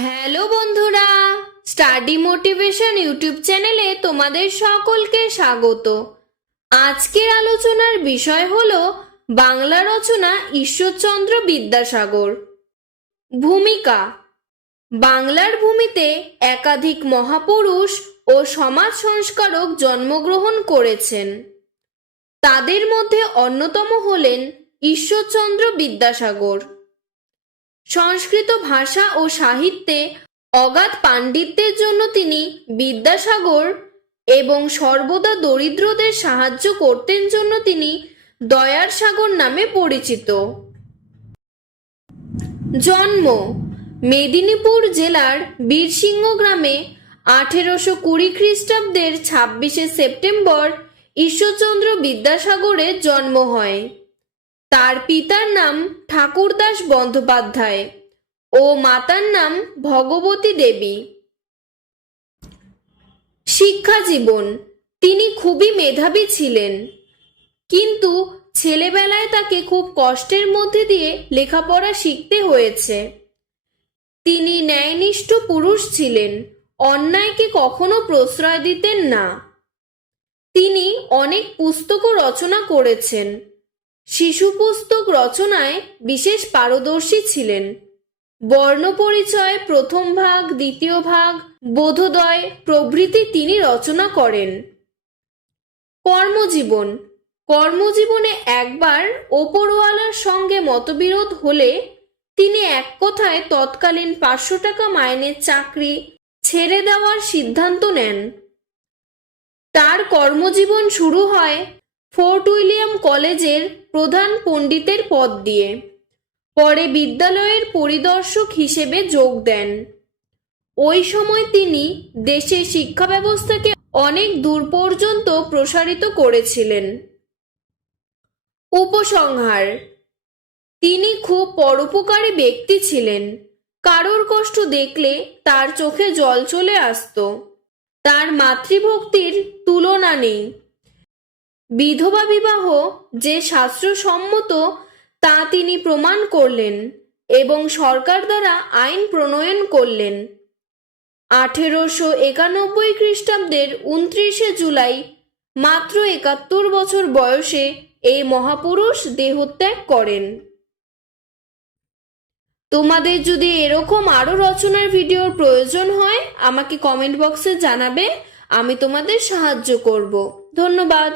Hello বন্ধুরা study motivation YouTube চ্যানেলে তোমাদের সকলকে স্বাগত। আজকের আলোচনার বিষয় হল বাংলা রচনা ঈশ্বরচন্দ্র বিদ্যাসাগর। ভূমিকা। বাংলার ভূমিতে একাধিক মহাপুরুষ ও সমাজ সংস্কারক জন্মগ্রহণ করেছেন। তাদের মধ্যে অন্যতম হলেন ঈশ্বরচন্দ্র বিদ্যাসাগর। সংস্কৃত ভাষা ও সাহিত্যে অগাধ পাণ্ডিত্যের জন্য তিনি বিদ্যাসাগর এবং সর্বদা দরিদ্রদের সাহায্য করতেন জন্য তিনি দয়ার সাগর নামে পরিচিত। জন্ম, মেদিনীপুর জেলার বীরসিংহ গ্রামে আঠেরোশো কুড়ি খ্রিস্টাব্দের ছাব্বিশে সেপ্টেম্বর ঈশ্বরচন্দ্র বিদ্যাসাগরের জন্ম হয়। তার পিতার নাম ঠাকুরদাস বন্দ্যোপাধ্যায় ও মাতার নাম ভগবতী দেবী। শিক্ষা জীবন, তিনি খুবই মেধাবী ছিলেন। কিন্তু ছেলেবেলায় তাকে খুব কষ্টের মধ্যে দিয়ে লেখাপড়া শিখতে হয়েছে। তিনি ন্যায়নিষ্ঠ পুরুষ ছিলেন অন্যায়কে কখনো প্রশ্রয় দিতেন না। তিনি অনেক পুস্তকও রচনা করেছেন। শিশু পুস্তক রচনায় বিশেষ পারদর্শী ছিলেন। বর্ণপরিচয় প্রথম ভাগ, দ্বিতীয় ভাগ, বোধোদয় প্রভৃতি তিনি রচনা করেন। কর্মজীবন। কর্মজীবনে একবার ওপরওয়ালার সঙ্গে মতবিরোধ হলে তিনি এক কথায় তৎকালীন পাঁচশো টাকা মাইনের চাকরি ছেড়ে দেওয়ার সিদ্ধান্ত নেন। তার কর্মজীবন শুরু হয় ফোর্ট উইলিয়াম কলেজের প্রধান পণ্ডিতের পদ দিয়ে পরে বিদ্যালয়ের পরিদর্শক হিসেবে যোগ দেন। ওই সময় তিনি দেশের শিক্ষা ব্যবস্থাকে অনেক দূর পর্যন্ত প্রসারিত করেছিলেন। উপসংহার, তিনি খুব পরোপকারী ব্যক্তি ছিলেন। কারোর কষ্ট দেখলে তার চোখে জল চলে আসতো। তার মাতৃভক্তির তুলনা নেই। বিধবা বিবাহ যে শাস্ত্রসম্মত তা তিনি প্রমাণ করলেন এবং সরকার দ্বারা আইন প্রণয়ন করলেন। আঠেরোশো একানব্বই খ্রিস্টাব্দের উনত্রিশে জুলাই মাত্র একাত্তর বছর বয়সে এই মহাপুরুষ দেহত্যাগ করেন। তোমাদের যদি এরকম আরও রচনার ভিডিওর প্রয়োজন হয়, আমাকে কমেন্ট বক্সে জানাবে, আমি তোমাদের সাহায্য করব। ধন্যবাদ।